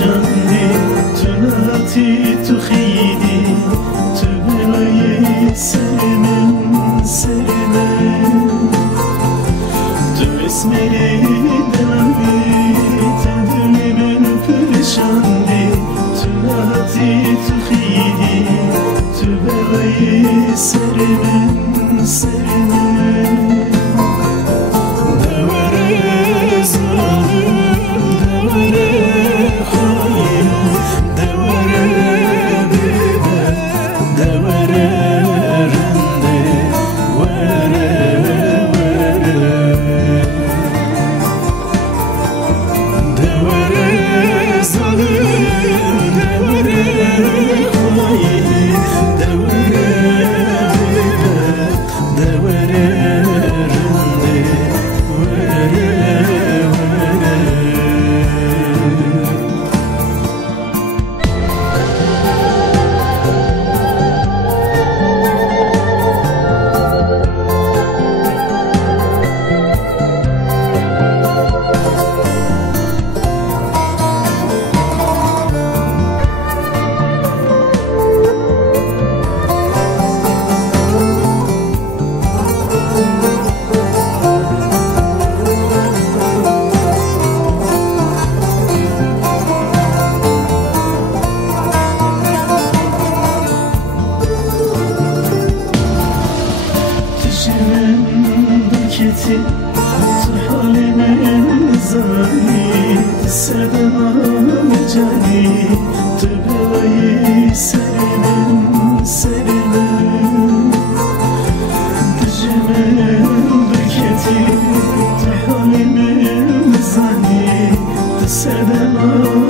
پرشاندی تو ناتی تو خیلی تو بلای سر من تو اسمری دلمی تدلی من پرشاندی تو ناتی تو خیلی تو بلای سر من تو حال من زانی سلام جانی تو بلای سر من دجمن بکتی تو حال من زانی سلام